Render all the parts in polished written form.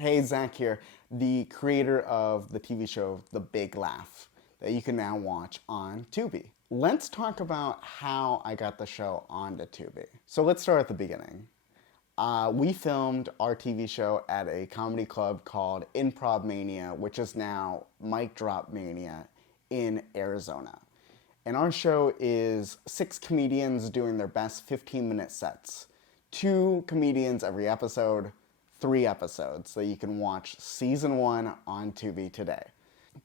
Hey, Zach here, the creator of the TV show The Big Laugh that you can now watch on Tubi. Let's talk about how I got the show onto Tubi. So let's start at the beginning. We filmed our TV show at a comedy club called Improv Mania, which is now Mic Drop Mania in Arizona. And our show is 6 comedians doing their best 15-minute sets. 2 comedians every episode, 3 episodes that you can watch season 1 on Tubi today.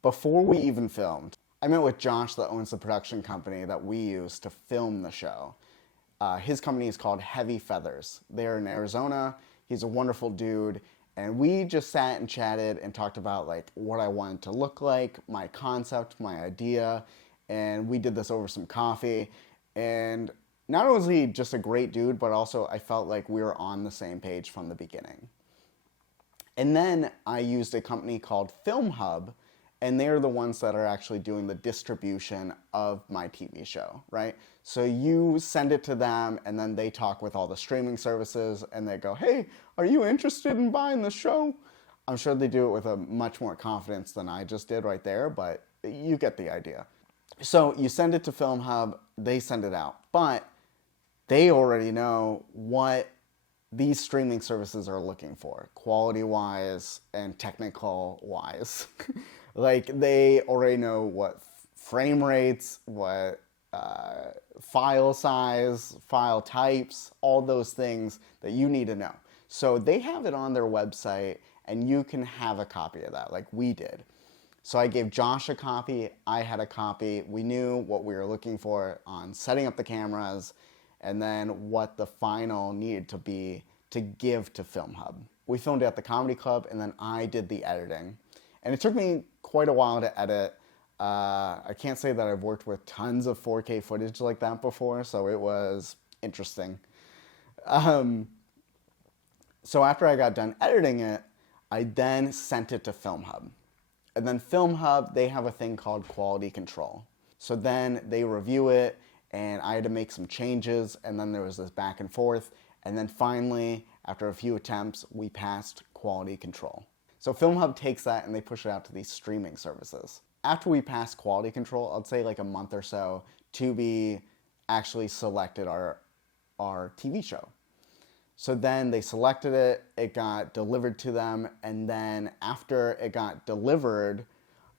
Before we even filmed, I met with Josh that owns the production company that we use to film the show. His company is called Heavy Feathers. They're in Arizona. He's a wonderful dude. And we just sat and chatted and talked about like what I wanted to look like, my concept, my idea. And we did this over some coffee. And not only was he just a great dude, but also I felt like we were on the same page from the beginning. And then I used a company called Film Hub, and they're the ones that are actually doing the distribution of my TV show, right? So you send it to them, and then they talk with all the streaming services, and they go, hey, are you interested in buying the show? I'm sure they do it with a much more confidence than I just did right there, but you get the idea. So you send it to Film Hub, they send it out, but they already know what these streaming services are looking for, quality-wise and technical-wise. Like, they already know what frame rates, what file size, file types, all those things that you need to know. So they have it on their website, and you can have a copy of that, like we did. So I gave Josh a copy, I had a copy. We knew what we were looking for on setting up the cameras, and then what the final needed to be to give to Film Hub. We filmed it at the comedy club, and then I did the editing. And it took me quite a while to edit. I can't say that I've worked with tons of 4K footage like that before, so it was interesting. So after I got done editing it, I then sent it to Film Hub. And then Film Hub, they have a thing called quality control. So then they review it, and I had to make some changes, and then there was this back and forth, and then finally, after a few attempts, we passed quality control. So Film Hub takes that and they push it out to these streaming services. After we passed quality control, I'd say like a month or so, Tubi actually selected our TV show. So then they selected it, it got delivered to them, and then after it got delivered,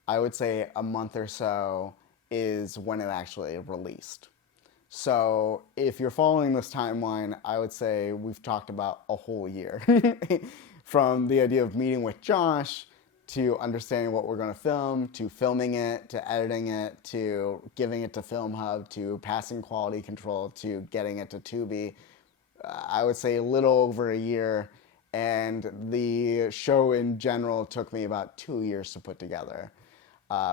I would say a month or so is when it actually released. So if you're following this timeline, I would say we've talked about a whole year. From the idea of meeting with Josh, to understanding what we're going to film, to filming it, to editing it, to giving it to Film Hub, to passing quality control, to getting it to Tubi. I would say a little over a year, and the show in general took me about 2 years to put together.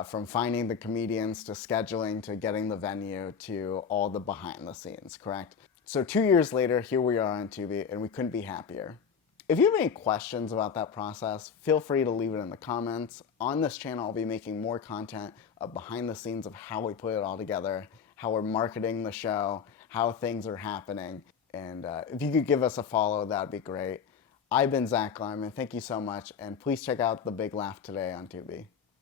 From finding the comedians, to scheduling, to getting the venue, to all the behind the scenes, correct? So 2 years later, here we are on Tubi, and we couldn't be happier. If you have any questions about that process, feel free to leave it in the comments. On this channel, I'll be making more content of behind the scenes of how we put it all together, how we're marketing the show, how things are happening. And if you could give us a follow, that'd be great. I've been Zach Lyman. Thank you so much, and please check out The Big Laugh today on Tubi.